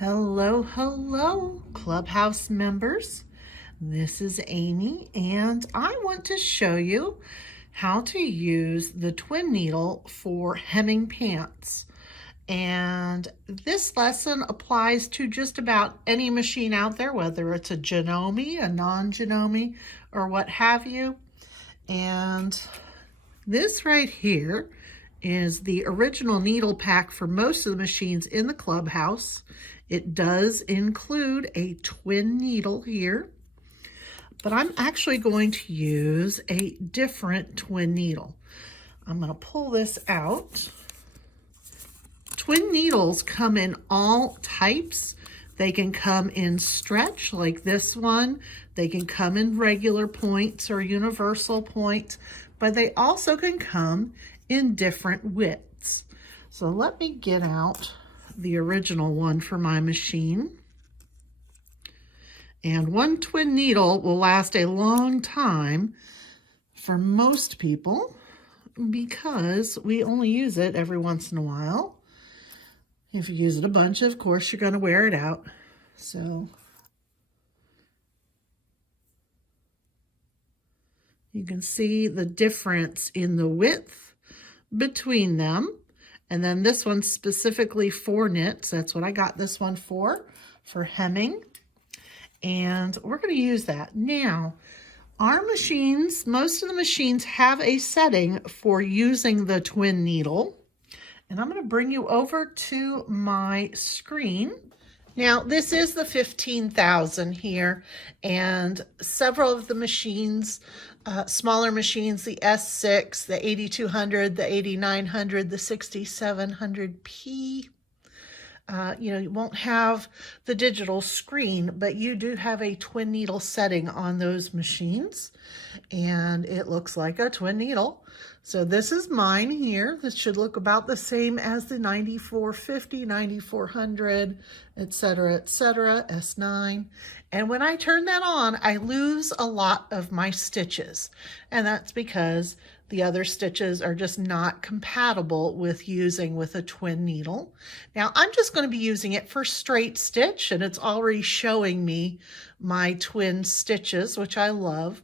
Hello, hello, Clubhouse members. This is Amy, and I want to show you how to use the twin needle for hemming pants. And this lesson applies to just about any machine out there, whether it's a Janome, a non-Janome, or what have you. And this right here is the original needle pack for most of the machines in the clubhouse. It does include a twin needle here, but I'm actually going to use a different twin needle. I'm going to pull this out. Twin needles come in all types. They can come in stretch like this one. They can come in regular points or universal points, but they also can come in different widths. So let me get out the original one for my machine. And one twin needle will last a long time for most people because we only use it every once in a while. If you use it a bunch, of course, you're going to wear it out. So you can see the difference in the width between them. And then this one's specifically for knits. That's what I got this one for hemming. And we're going to use that. Now, our machines, most of the machines have a setting for using the twin needle. And I'm going to bring you over to my screen. Now, this is the 15,000 here, and several of the machines, smaller machines, the S6, the 8200, the 8900, the 6700P, you won't have the digital screen, but you do have a twin needle setting on those machines, and it looks like a twin needle. So this is mine here. This should look about the same as the 9450, 9400, etc., S9. And when I turn that on, I lose a lot of my stitches. And that's because the other stitches are just not compatible with using with a twin needle. Now I'm just going to be using it for straight stitch, and it's already showing me my twin stitches, which I love.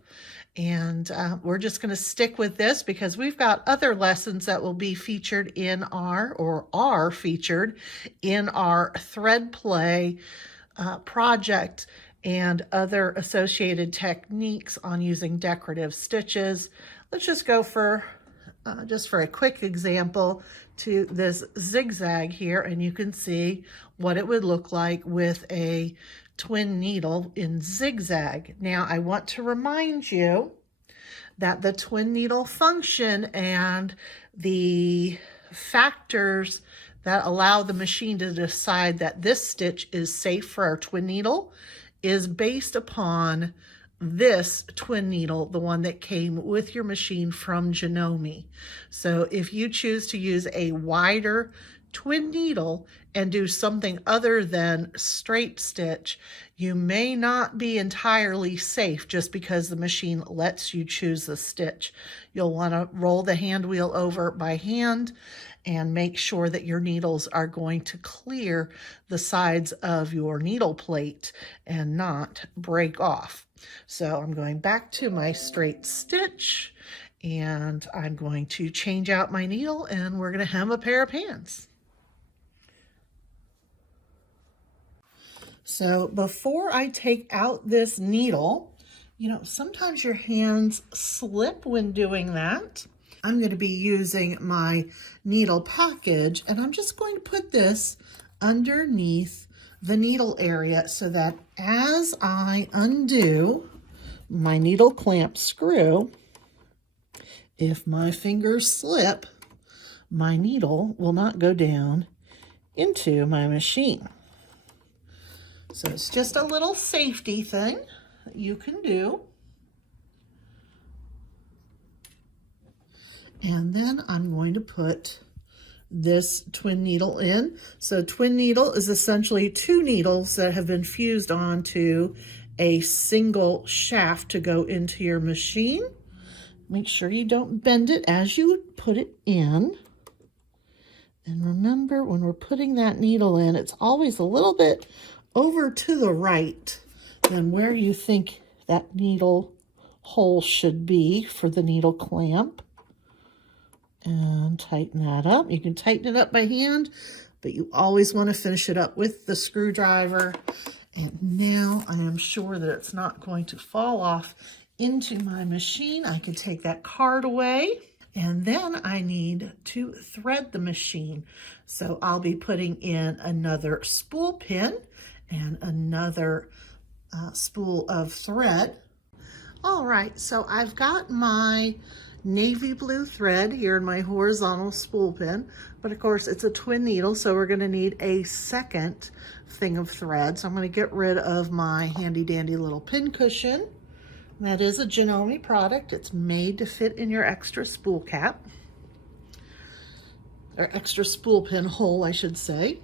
And we're just going to stick with this because we've got other lessons that will be featured in or are featured in our thread play project and other associated techniques on using decorative stitches. Let's just go for a quick example to this zigzag here, and you can see what it would look like with a twin needle in zigzag. Now, I want to remind you that the twin needle function and the factors that allow the machine to decide that this stitch is safe for our twin needle is based upon this twin needle, the one that came with your machine from Janome. So if you choose to use a wider twin needle and do something other than straight stitch, you may not be entirely safe just because the machine lets you choose the stitch. You'll want to roll the hand wheel over by hand and make sure that your needles are going to clear the sides of your needle plate and not break off. So I'm going back to my straight stitch, and I'm going to change out my needle, and we're going to hem a pair of pants. So before I take out this needle, sometimes your hands slip when doing that. I'm going to be using my needle package, and I'm just going to put this underneath the needle area so that as I undo my needle clamp screw, if my fingers slip, my needle will not go down into my machine. So it's just a little safety thing that you can do. And then I'm going to put this twin needle in. So twin needle is essentially two needles that have been fused onto a single shaft to go into your machine. Make sure you don't bend it as you put it in. And remember, when we're putting that needle in, it's always a little bit over to the right than where you think that needle hole should be for the needle clamp. And tighten that up. You can tighten it up by hand, but you always want to finish it up with the screwdriver. And now I am sure that it's not going to fall off into my machine. I can take that card away. And then I need to thread the machine. So I'll be putting in another spool pin and another spool of thread. All right, so I've got my navy blue thread here in my horizontal spool pin, but of course it's a twin needle, so we're going to need a second thing of thread. So I'm going to get rid of my handy dandy little pin cushion. That is a Janome product. It's made to fit in your extra spool cap, or extra spool pin hole, I should say.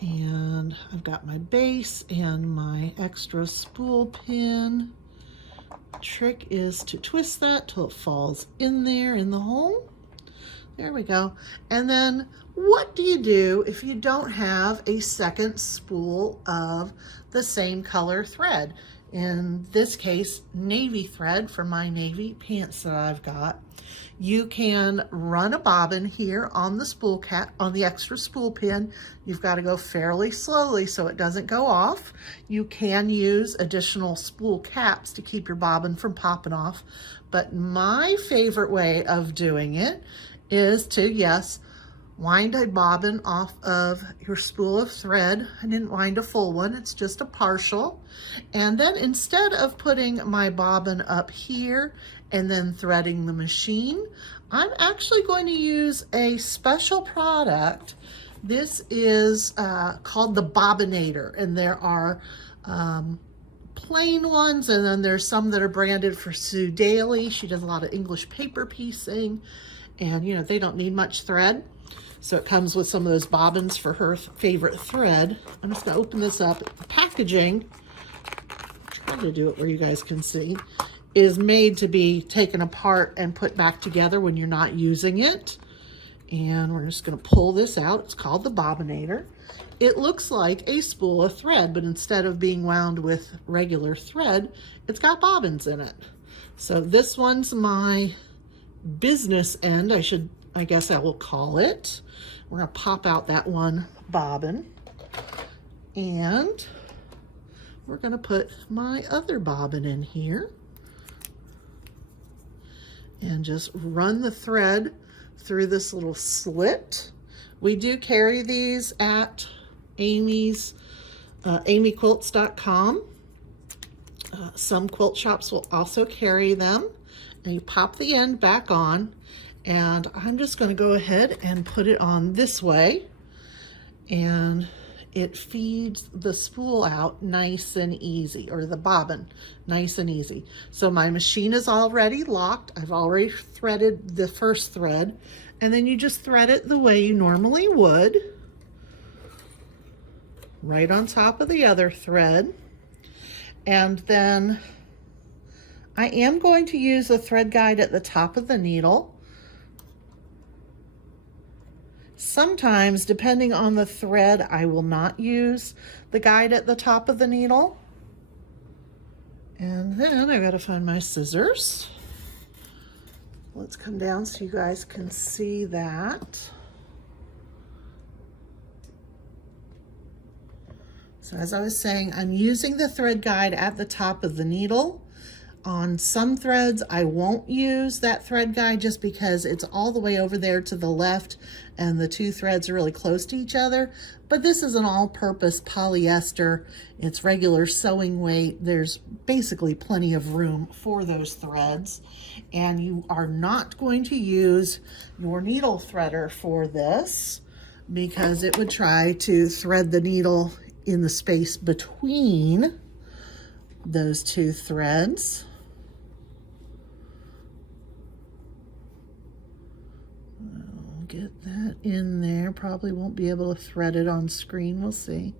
And I've got my base and my extra spool pin. Trick is to twist that till it falls in there in the hole. There we go. And then what do you do if you don't have a second spool of the same color thread? In this case, navy thread for my navy pants that I've got. You can run a bobbin here on the spool cap, on the extra spool pin. You've got to go fairly slowly so it doesn't go off. You can use additional spool caps to keep your bobbin from popping off. But my favorite way of doing it is to, yes, wind a bobbin off of your spool of thread. I didn't wind a full one, it's just a partial. And then instead of putting my bobbin up here and then threading the machine, I'm actually going to use a special product. This is called the Bobbinator, and there are plain ones, and then there's some that are branded for Sue Daly. She does a lot of English paper piecing, and you know, they don't need much thread. So it comes with some of those bobbins for her favorite thread. I'm just gonna open this up. The packaging, try to do it where you guys can see, is made to be taken apart and put back together when you're not using it. And we're just gonna pull this out. It's called the Bobbinator. It looks like a spool of thread, but instead of being wound with regular thread, it's got bobbins in it. So this one's my business end, I guess I will call it. We're gonna pop out that one bobbin, and we're gonna put my other bobbin in here and just run the thread through this little slit. We do carry these at AmyQuilts.com. Some quilt shops will also carry them. And you pop the end back on, and I'm just going to go ahead and put it on this way, and it feeds the spool out nice and easy, or the bobbin nice and easy. So my machine is already locked. I've already threaded the first thread, and then you just thread it the way you normally would, right on top of the other thread. And then I am going to use a thread guide at the top of the needle. Sometimes, depending on the thread, I will not use the guide at the top of the needle. And then I gotta find my scissors. Let's come down so you guys can see that. So as I was saying, I'm using the thread guide at the top of the needle. On some threads, I won't use that thread guide just because it's all the way over there to the left and the two threads are really close to each other. But this is an all-purpose polyester. It's regular sewing weight. There's basically plenty of room for those threads. And you are not going to use your needle threader for this because it would try to thread the needle in the space between those two threads. I'll get that in there. Probably won't be able to thread it on screen. We'll see.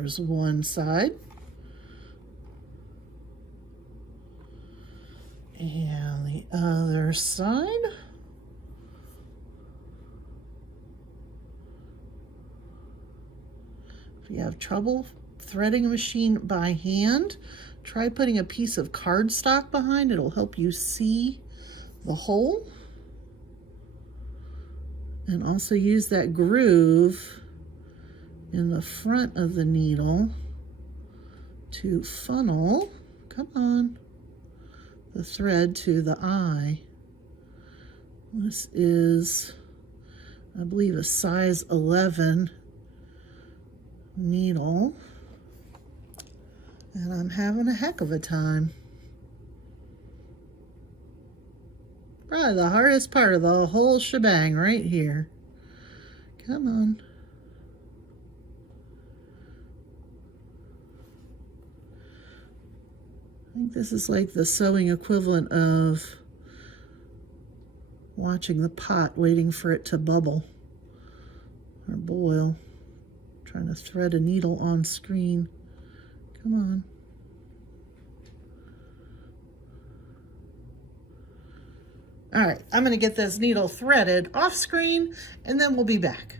There's one side. And the other side. If you have trouble threading a machine by hand, try putting a piece of cardstock behind. It'll help you see the hole. And also use that groove in the front of the needle to funnel, come on, the thread to the eye. This is, I believe, a size 11 needle, and I'm having a heck of a time. Probably the hardest part of the whole shebang right here. Come on. I think this is like the sewing equivalent of watching the pot waiting for it to bubble or boil. Trying to thread a needle on screen. Come on. All right, I'm going to get this needle threaded off screen and then we'll be back.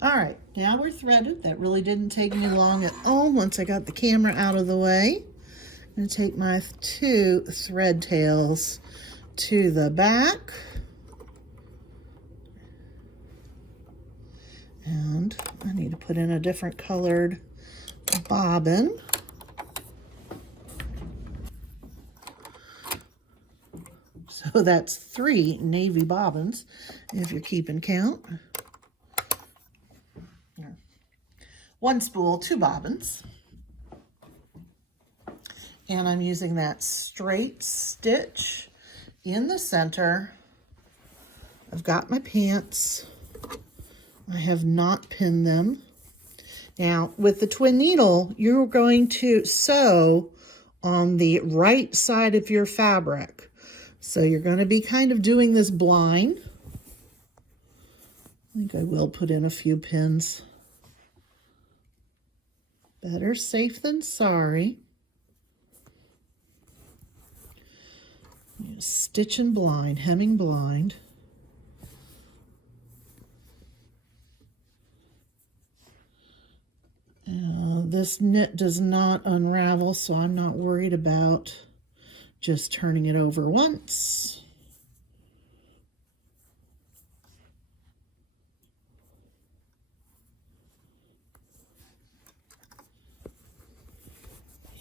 All right, now we're threaded. That really didn't take me long at all once I got the camera out of the way. I'm going to take my 2 thread tails to the back. And I need to put in a different colored bobbin. So that's 3 navy bobbins, if you're keeping count. 1 spool, 2 bobbins. And I'm using that straight stitch in the center. I've got my pants. I have not pinned them. Now, with the twin needle, you're going to sew on the right side of your fabric. So you're going to be kind of doing this blind. I think I will put in a few pins. Better safe than sorry. Stitching blind, hemming blind. This knit does not unravel, so I'm not worried about just turning it over once.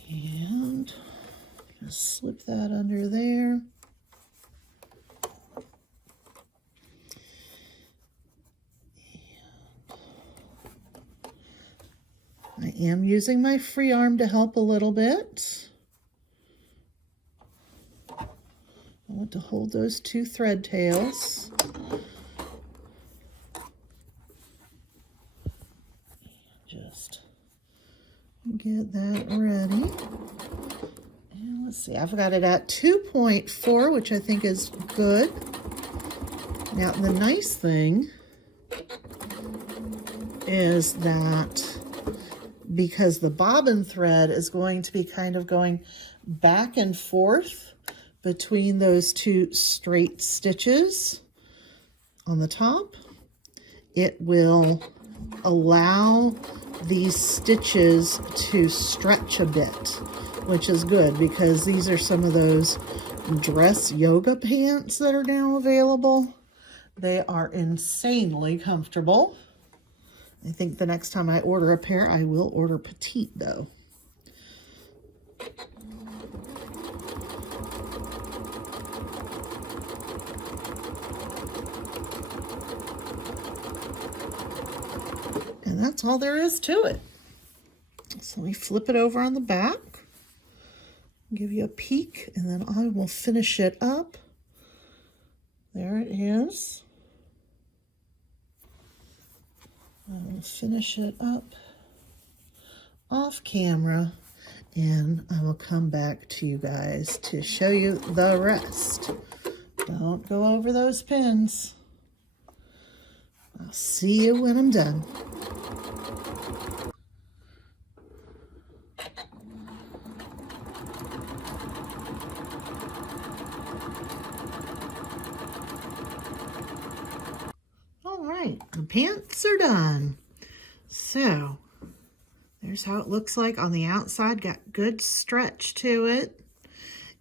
And just slip that under there. I am using my free arm to help a little bit. I want to hold those 2 thread tails. Just get that ready. And let's see, I've got it at 2.4, which I think is good. Now, the nice thing is that because the bobbin thread is going to be kind of going back and forth between those 2 straight stitches on the top, it will allow these stitches to stretch a bit, which is good because these are some of those dress yoga pants that are now available. They are insanely comfortable. I think the next time I order a pair, I will order petite though. And that's all there is to it. So let me flip it over on the back, give you a peek, and then I will finish it up. There it is. I will finish it up off camera and I will come back to you guys to show you the rest. Don't go over those pins. I'll see you when I'm done. The pants are done. So there's how it looks like on the outside. Got good stretch to it.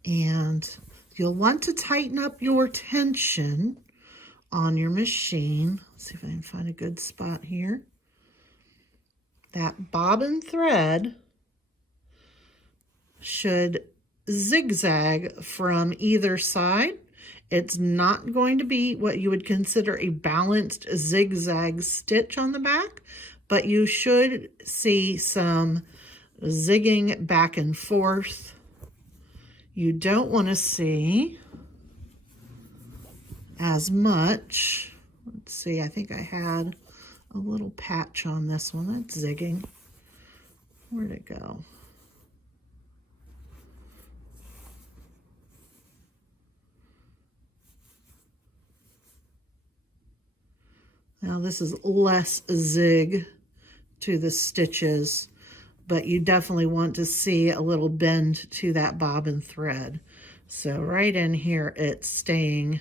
And you'll want to tighten up your tension on your machine. Let's see if I can find a good spot here. That bobbin thread should zigzag from either side. It's not going to be what you would consider a balanced zigzag stitch on the back, but you should see some zigging back and forth. You don't want to see as much. Let's see, I think I had a little patch on this one. That's zigging. Where'd it go? Now this is less zig to the stitches, but you definitely want to see a little bend to that bobbin thread. So right in here, it's staying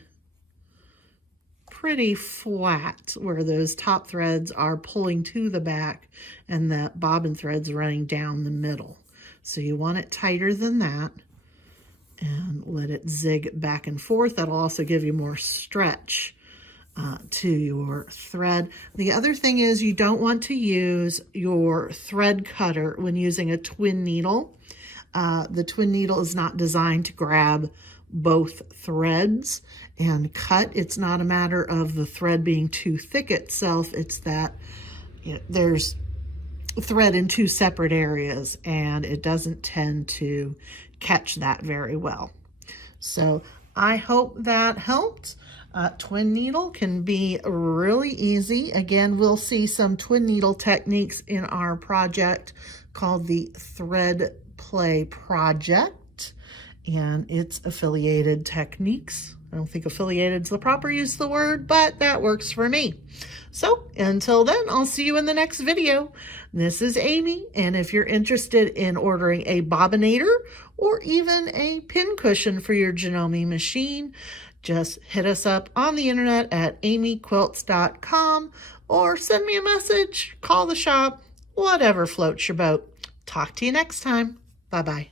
pretty flat where those top threads are pulling to the back and the bobbin threads running down the middle. So you want it tighter than that and let it zig back and forth. That'll also give you more stretch to your thread. The other thing is you don't want to use your thread cutter when using a twin needle. The twin needle is not designed to grab both threads and cut. It's not a matter of the thread being too thick itself. It's that there's thread in two separate areas and it doesn't tend to catch that very well. So I hope that helped. Twin needle can be really easy. Again, we'll see some twin needle techniques in our project called the Thread Play Project, and it's affiliated techniques. I don't think affiliated is the proper use of the word, but that works for me. So until then, I'll see you in the next video. This is Amy, and if you're interested in ordering a bobbinator or even a pin cushion for your Janome machine, just hit us up on the internet at AmyQuilts.com or send me a message, call the shop, whatever floats your boat. Talk to you next time. Bye-bye.